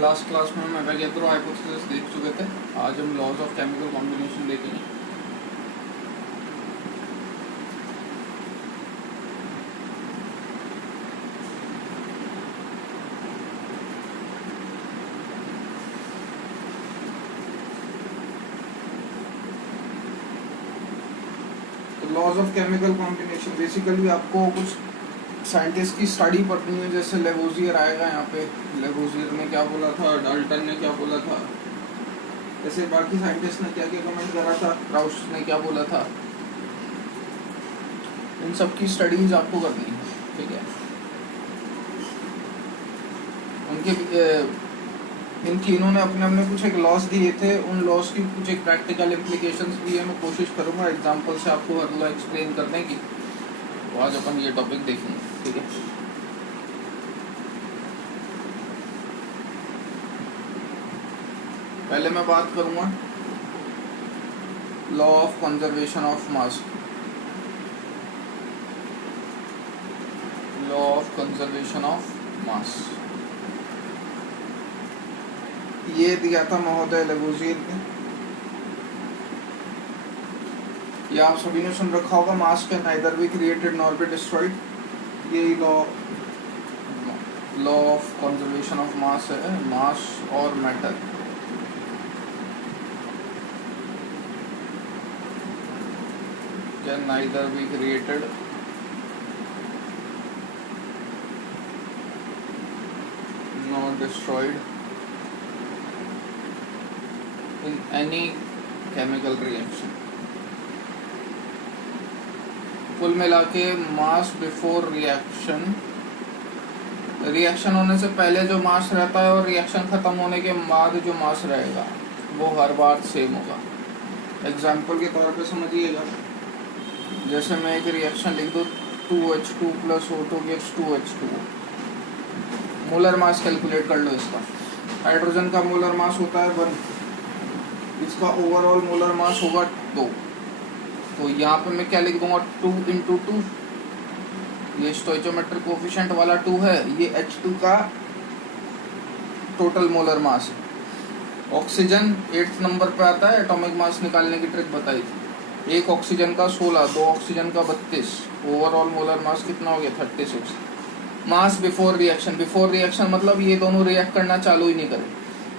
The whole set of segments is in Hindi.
लास्ट क्लास में हम एवोगैड्रो हाइपोथेसिस देख चुके थे। आज हम लॉज ऑफ केमिकल कॉम्बिनेशन देखेंगे। तो laws of chemical combination basically आपको कुछ साइंटिस्ट की स्टडी पढ़नी है। जैसे लेवोजियर आएगा यहाँ पे, लेवोजियर ने क्या बोला था, डाल्टन ने क्या बोला था, ऐसे बाकी साइंटिस्ट ने क्या क्या कमेंट करा था, क्राउस ने क्या बोला था, इन सब की स्टडीज आपको करनी है। ठीक है, उनके इन तीनों ने अपने अपने कुछ एक लॉस दिए थे, उन लॉस की कुछ एक प्रैक्टिकल इम्प्लीकेशंस भी है। मैं कोशिश करूंगा एग्जांपल से आपको हर लॉ एक्सप्लेन करने की। तो आज अपन ये टॉपिक देखेंगे। ठीक है, पहले मैं बात करूंगा law of conservation of mass. Law of conservation of मास ये दिया था महोदय लेवोजियर ने। ये आप सभी ने सुन रखा होगा, mass can neither be created nor be destroyed. ये law of conservation of mass है। मास और matter can neither be created nor destroyed in any chemical reaction। कुल मिला के मास बिफोर रिएक्शन, रिएक्शन होने से पहले जो मास रहता है और रिएक्शन खत्म होने के बाद जो मास रहेगा वो हर बार सेम होगा। एग्जाम्पल के तौर पे समझिएगा, जैसे मैं एक रिएक्शन लिख दूँ 2H2 + O2 gives 2H2O। Molar mass calculate कर लो इसका। हाइड्रोजन का मोलर मास होता है 1, इसका ओवरऑल मोलर मास होगा 2। तो यहाँ पे मैं क्या लिख दूंगा, 2 × 2। ये स्टोइचोमेट्रिक कोफिशिएंट वाला 2 है, ये H2 का टोटल मोलर मास है। ऑक्सीजन 8th नंबर पे आता है, एटॉमिक मास निकालने की ट्रिक बताई थी। एक ऑक्सीजन का 16, 2 ऑक्सीजन का 32, ओवरऑल मोलर मास कितना हो गया 36। मास बिफोर रिएक्शन, बिफोर रिएक्शन मतलब ये दोनों रिएक्ट करना चालू ही नहीं करें।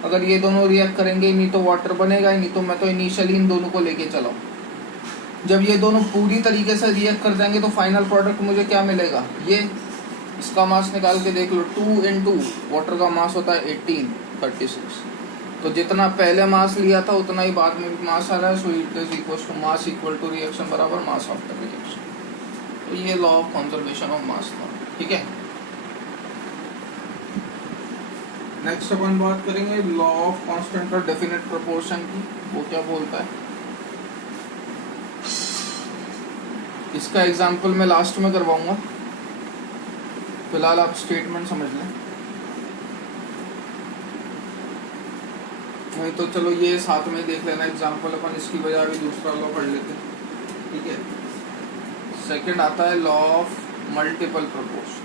अगर ये दोनों रिएक्ट करेंगे नहीं तो वाटर बनेगा ही नहीं। तो मैं तो इनिशियली इन दोनों को लेके चलाऊं। जब ये दोनों पूरी तरीके से रिएक्ट कर जाएंगे तो फाइनल प्रोडक्ट मुझे क्या मिलेगा, ये इसका मास निकाल के देख लो। 2 × 2 वाटर का मास होता है 18, 36। तो जितना पहले मास लिया था उतना ही बाद में भी मास आ रहा है। So it is equal to mass equal to reaction बराबर मास आफ्टर रिएक्शन। तो ये law of conservation of mass था। ठीक है, नेक्स्ट अपन बात करेंगे लॉ ऑफ कांस्टेंट और डेफिनेट प्रोपोर्शन की। वो क्या बोलता है, इसका एग्जांपल मैं लास्ट में करवाऊंगा। फिलहाल आप स्टेटमेंट समझ लें। नहीं तो चलो ये साथ में देख लेना एग्जांपल, अपन इसकी बजाय भी दूसरा लॉ पढ़ लेते हैं। ठीक है, सेकंड आता है law of multiple proportion.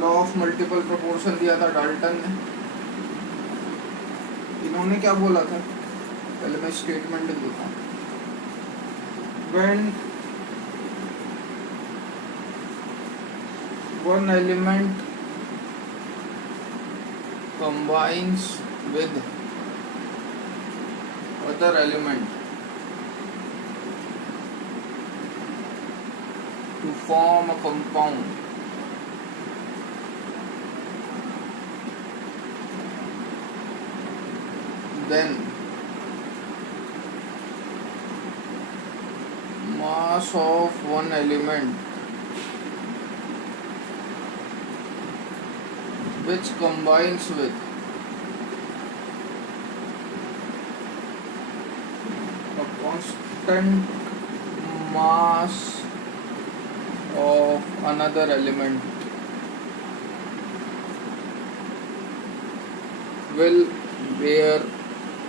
Law of multiple proportion दिया था डाल्टन ने। इन्होंने क्या बोला था, पहले मैं स्टेटमेंट लिख देता हूँ। When one element combines with other element to form a compound, then mass of one element which combines with a constant mass of another element will bear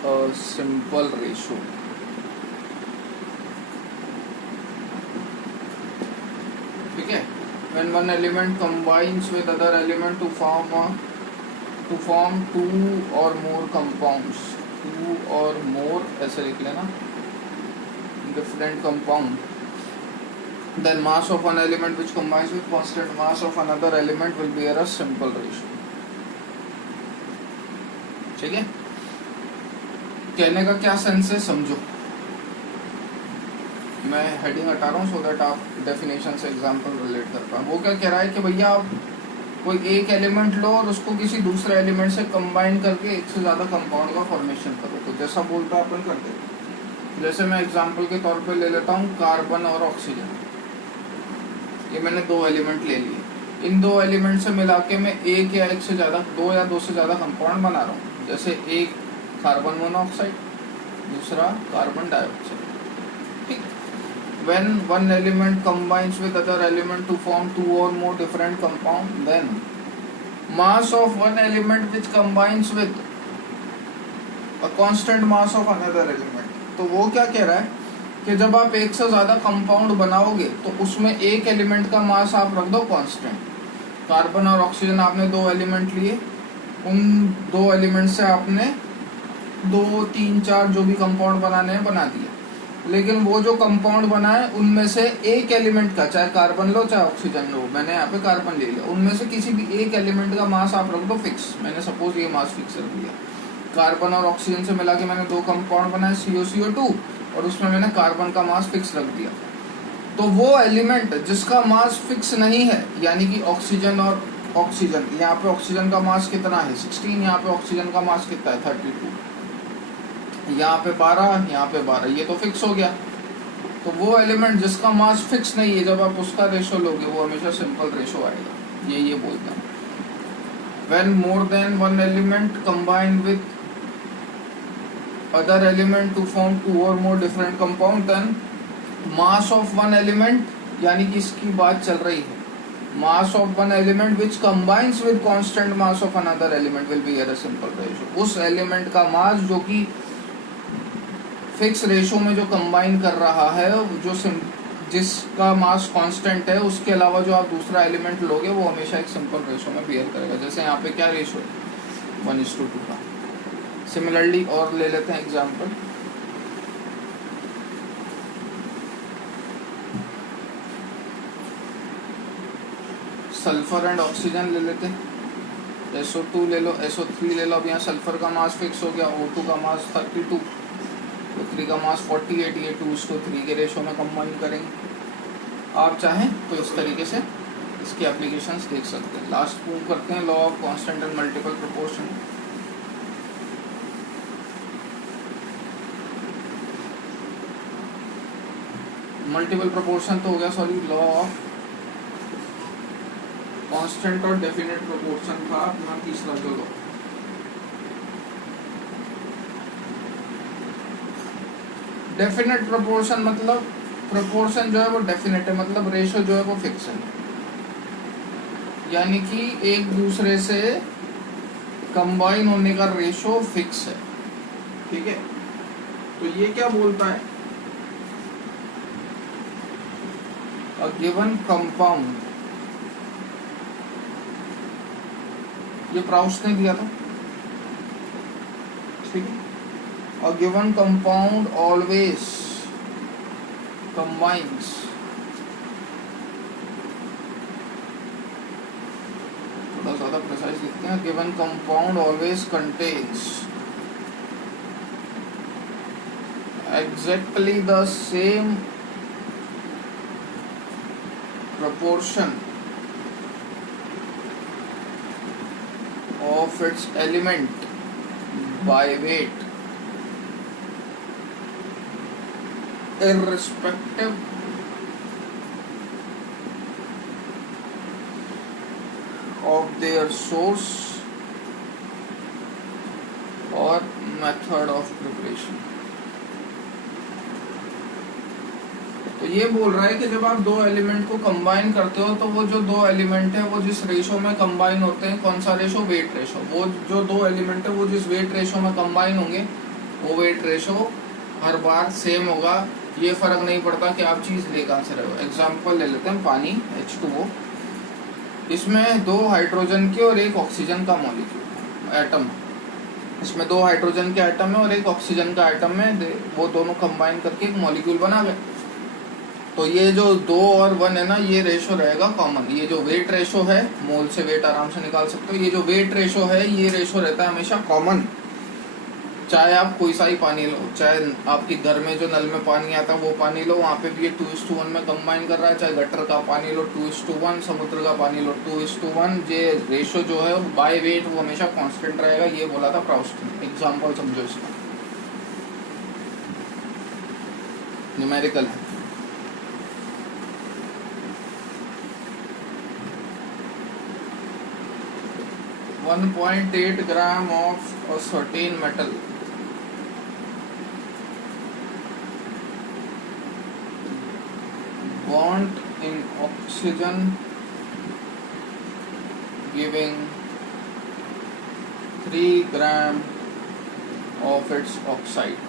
a simple ratio। when one element combines with other element to form two or more compounds, two or more ऐसे लिख लेना, different compound, then mass of one element which combines with constant mass of another element will bear a simple ratio. ठीक है, कहने का क्या सेंस है समझो, मैं हेडिंग हटा रहा हूँ सो दैट आप डेफिनेशन से एग्जांपल रिलेट कर पाए। वो क्या कह रहा है कि भैया आप कोई एक एलिमेंट लो और उसको किसी दूसरे एलिमेंट से कंबाइन करके एक से ज़्यादा कंपाउंड का फॉर्मेशन करो, तो जैसा बोलता है अपन करते हैं। जैसे मैं एग्जांपल के तौर पे ले लेता हूँ कार्बन और ऑक्सीजन, ये मैंने दो एलिमेंट ले लिए, इन दो एलिमेंट से मिला के मैं एक या एक से ज़्यादा, दो या दो से ज़्यादा कंपाउंड बना रहा हूँ। जैसे एक कार्बन मोनोऑक्साइड, दूसरा कार्बन डाइऑक्साइड, ठीक। When one element combines with other element to form two or more different compound, then mass of one element which combines with a constant mass of another element। तो वो क्या कह रहा है कि जब आप एक से ज़्यादा कंपाउंड बनाओगे तो उसमें एक एलिमेंट का मास आप रख दो कांस्टेंट। कार्बन और ऑक्सीजन आपने दो एलिमेंट लिए, उन दो एलिमेंट से आपने 2, 3, 4 जो भी कंपाउंड बनाने हैं बना दिए, लेकिन वो जो कंपाउंड बना है उनमें से एक एलिमेंट का, चाहे कार्बन लो चाहे ऑक्सीजन लो, मैंने यहाँ पे कार्बन ले लिया, उनमें से किसी भी एक एलिमेंट का मास आप रख दो फिक्स। मैंने सपोज ये मास फिक्स रख दिया। कार्बन और ऑक्सीजन से मिला के मैंने दो कंपाउंड बनाए CO2 और उसमें मैंने कार्बन का मास फिक्स रख दिया। तो वो एलिमेंट जिसका मास फिक्स नहीं है, यानी कि ऑक्सीजन और ऑक्सीजन, यहाँ पे ऑक्सीजन का मास कितना है 16, यहाँ पे ऑक्सीजन का मास कितना है 32, यहाँ पे 12, यहाँ पे 12, ये तो फिक्स हो गया। तो वो एलिमेंट जिसका मास फिक्स नहीं है, जब आप उसका रेशो लोगे वो हमेशा सिंपल रेशो आएगा। ये बोलते हैं when more than one element combine with other element to form two or more different compound, then mass of one element, यानी कि इसकी बात चल रही है, mass of one element which combines with constant mass of another element will be a simple ratio। उस एलिमेंट का मास जो कि फिक्स रेशो में जो कंबाइन कर रहा है, जो जिसका मास कांस्टेंट है, उसके अलावा जो आप दूसरा एलिमेंट लोगे वो हमेशा एक सिंपल रेशो में बिहेव करेगा। जैसे यहाँ पे क्या रेशो है 1:2 का। सिमिलरली और ले लेते हैं एग्जांपल, सल्फर एंड ऑक्सीजन ले लेते हैं, SO2 ले लो, SO3 ले लो। अब यहाँ सल्फर का मास फिक्स हो गया, O2 का मास 32, O3 का मास 48, ये 2:3 के रेशो में कंबाइन करेंगे। आप चाहें तो इस तरीके से इसकी एप्लीकेशंस देख सकते हैं। लास्ट प्रूव करते हैं law of constant and multiple proportion. Multiple proportion तो हो गया, सॉरी, लॉ ऑफ कांस्टेंट और डेफिनेट प्रोपोर्शन था अपना तीसरा जो लॉ। डेफिनेट प्रोपोर्शन मतलब प्रोपोर्शन जो है वो डेफिनेट है, मतलब रेशो जो है वो फिक्स है, यानी कि एक दूसरे से कंबाइन होने का रेशो फिक्स है, ठीक है। तो ये क्या बोलता है, अ गिवन कंपाउंड, ये प्राउस्ट ने दिया था, ठीक है। A given compound always combines थोड़ा ज़्यादा प्रिसाइज लिखते हैं, given compound always contains exactly the same proportion of its element by weight irrespective of their source or method of preparation। तो ये बोल रहा है कि जब आप दो एलिमेंट को कंबाइन करते हो तो वो जो दो एलिमेंट है वो जिस रेशो में कंबाइन होते हैं, कौन सा रेशो, वेट रेशो, वो जो दो एलिमेंट है वो जिस वेट रेशो में कंबाइन होंगे वो वेट रेशो हर बार सेम होगा। ये फर्क नहीं पड़ता कि आप चीज़ ले कहाँ से रहे हो। एग्जाम्पल ले लेते हैं पानी H2O, इसमें 2 हाइड्रोजन के और 1 ऑक्सीजन का मॉलिक्यूल एटम, इसमें 2 हाइड्रोजन के एटम है और 1 ऑक्सीजन का एटम है, वो दोनों कंबाइन करके एक मॉलिक्यूल बना गए। तो ये जो 2 और 1 है ना, ये रेशो रहेगा कॉमन। ये जो वेट रेशो है, मोल से वेट आराम से निकाल सकते हो, ये जो वेट रेशो है ये रेशो रहता है हमेशा कॉमन। चाहे आप कोई सा ही पानी लो, चाहे आपके घर में जो नल में पानी आता है वो पानी लो, वहाँ पे भी ये 2:1 में कंबाइन कर रहा है। चाहे गटर का पानी लो 2:1, समुद्र का पानी लो 2:1, ये रेशो जो है बाय वेट वो हमेशा कांस्टेंट रहेगा। ये बोला था प्राउस्ट ने। एग्जाम्पल समझो इसका, न्यूमेरिकल है। One 1.8 gram of a certain metal bond in oxygen giving 3 gram of its oxide.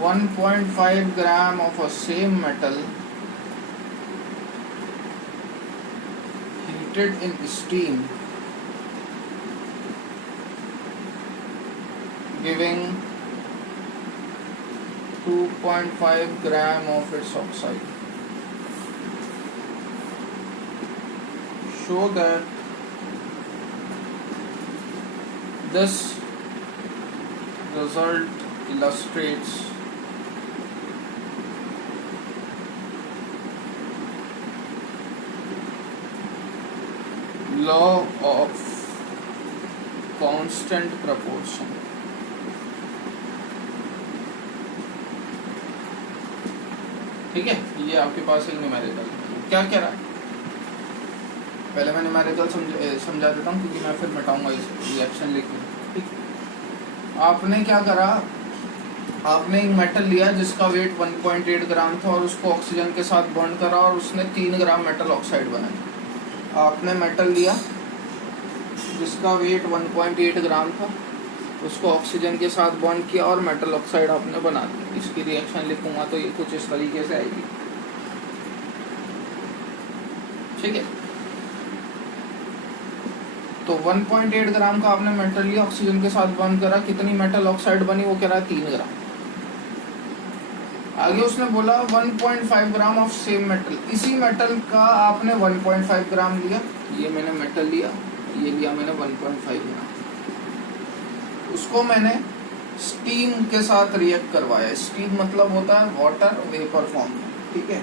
1.5 gram of a same metal heated in steam giving 2.5 gram of its oxide. Show that this result illustrates law of constant proportion. ठीक है, ये आपके पास एक न्यूमेरिकल क्या कह रहा है। पहले मैं न्यूमेरिकल समझा देता हूँ, क्योंकि मैं फिर मिटाऊंगा इस रिएक्शन लेके। ठीक, आपने क्या करा, आपने एक मेटल लिया जिसका वेट 1.8 ग्राम था और उसको ऑक्सीजन के साथ बॉन्ड करा और उसने 3 ग्राम मेटल ऑक्साइड बनाया। आपने मेटल लिया जिसका वेट 1.8 ग्राम था, उसको ऑक्सीजन के साथ बॉन्ड किया और मेटल ऑक्साइड आपने बना दिया। इसकी रिएक्शन लिखूंगा तो ये कुछ इस तरीके से आएगी। ठीक है, तो 1.8 ग्राम का आपने मेटल लिया, ऑक्सीजन के साथ बॉन्ड करा, कितनी मेटल ऑक्साइड बनी वो कह रहा है 3 ग्राम। आगे उसने बोला 1.5 ग्राम ऑफ सेम मेटल, इसी मेटल का आपने 1.5 ग्राम लिया, ये मैंने मेटल लिया, ये लिया मैंने 1.5 ग्राम, उसको मैंने स्टीम के साथ रिएक्ट करवाया। स्टीम मतलब होता है वाटर वेपर फॉर्म में। ठीक है,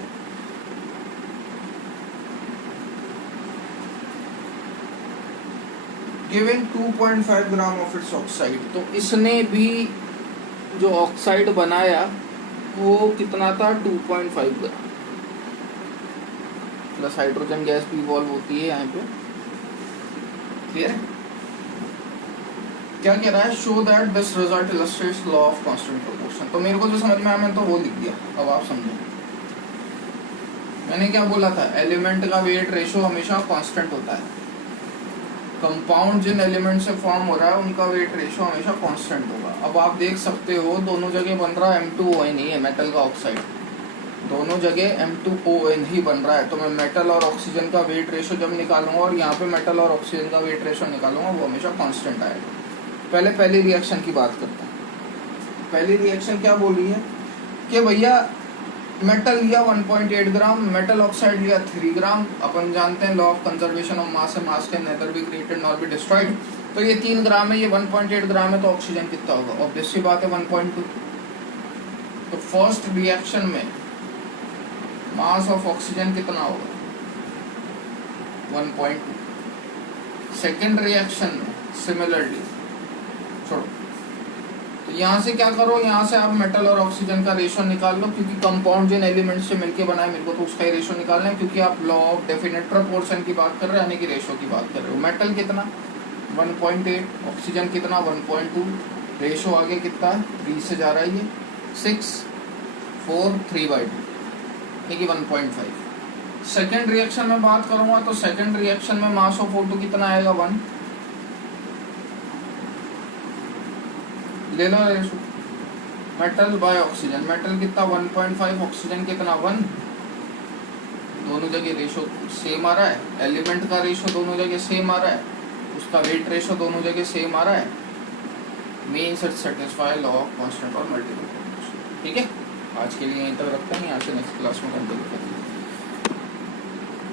giving 2.5 gram of its oxide. तो इसने भी जो ऑक्साइड बनाया वो कितना था, 2.5 ग्राम, प्लस हाइड्रोजन गैस भी इवॉल्व होती है यहाँ पे। क्लियर है? क्या कह रहा है, show that this result illustrates law of constant proportion. तो मेरे को जो समझ में आया मैंने तो वो लिख दिया, अब आप समझो। मैंने क्या बोला था, एलिमेंट का वेट रेशो हमेशा कांस्टेंट होता है। कंपाउंड जिन एलिमेंट से फॉर्म हो रहा है उनका वेट रेशो हमेशा कांस्टेंट होगा। अब आप देख सकते हो दोनों जगह बन रहा है M2ON ही है, मेटल का ऑक्साइड, दोनों जगह M2ON ही बन रहा है। तो मैं मेटल और ऑक्सीजन का वेट रेशो जब निकालूंगा और यहाँ पे मेटल और ऑक्सीजन का वेट रेशो निकालूंगा वो हमेशा कांस्टेंट आएगा। पहली रिएक्शन की बात करते हैं। पहली रिएक्शन क्या बोल रही है कि भैया मेटल लिया 1.8 ग्राम, मेटल ऑक्साइड लिया 3 ग्राम। अपन जानते हैं law of conservation of mass है, mass can neither be created nor be destroyed. तो ये 3 ग्राम है, ये 1.8 ग्राम है, तो ऑक्सीजन कितना होगा, ऑब्वियस सी बात है 1.2। तो फर्स्ट रिएक्शन में मास ऑफ ऑक्सीजन कितना होगा, 1.2। सेकेंड रिएक्शन में सिमिलरली छोड़ो, तो यहाँ से क्या करो, यहाँ से आप मेटल और ऑक्सीजन का रेशो निकाल लो, क्योंकि कंपाउंड जिन एलिमेंट से मिलके बनाए मेरे को तो उसका ही रेशो निकालना है, क्योंकि आप लॉ ऑफ डेफिनेट प्रोपोर्शन की बात कर रहे हो, यानी कि रेशो की बात कर रहे हो। मेटल कितना 1.8, ऑक्सीजन कितना 1.2, रेशो आगे कितना है 3 से जा रहा है, ये 6 4 3/2 यानी कि 1.5। सेकेंड रिएक्शन में बात करूंगा तो सेकेंड रिएक्शन में मास ऑफ O2 कितना आएगा 1, ले लो ratio, metal by oxygen, metal कितना 1.5, ऑक्सीजन कितना 1, दोनों जगह रेशो सेम आ रहा है, एलिमेंट का रेशो दोनों जगह सेम आ रहा है, उसका वेट रेशो दोनों जगह सेम आ रहा है, means it satisfy law of constant और मल्टीपल कॉम्बिनेशन। ठीक है, आज के लिए यहीं तक रखते हैं, यहाँ से नेक्स्ट क्लास में कंटिन्यू करेंगे।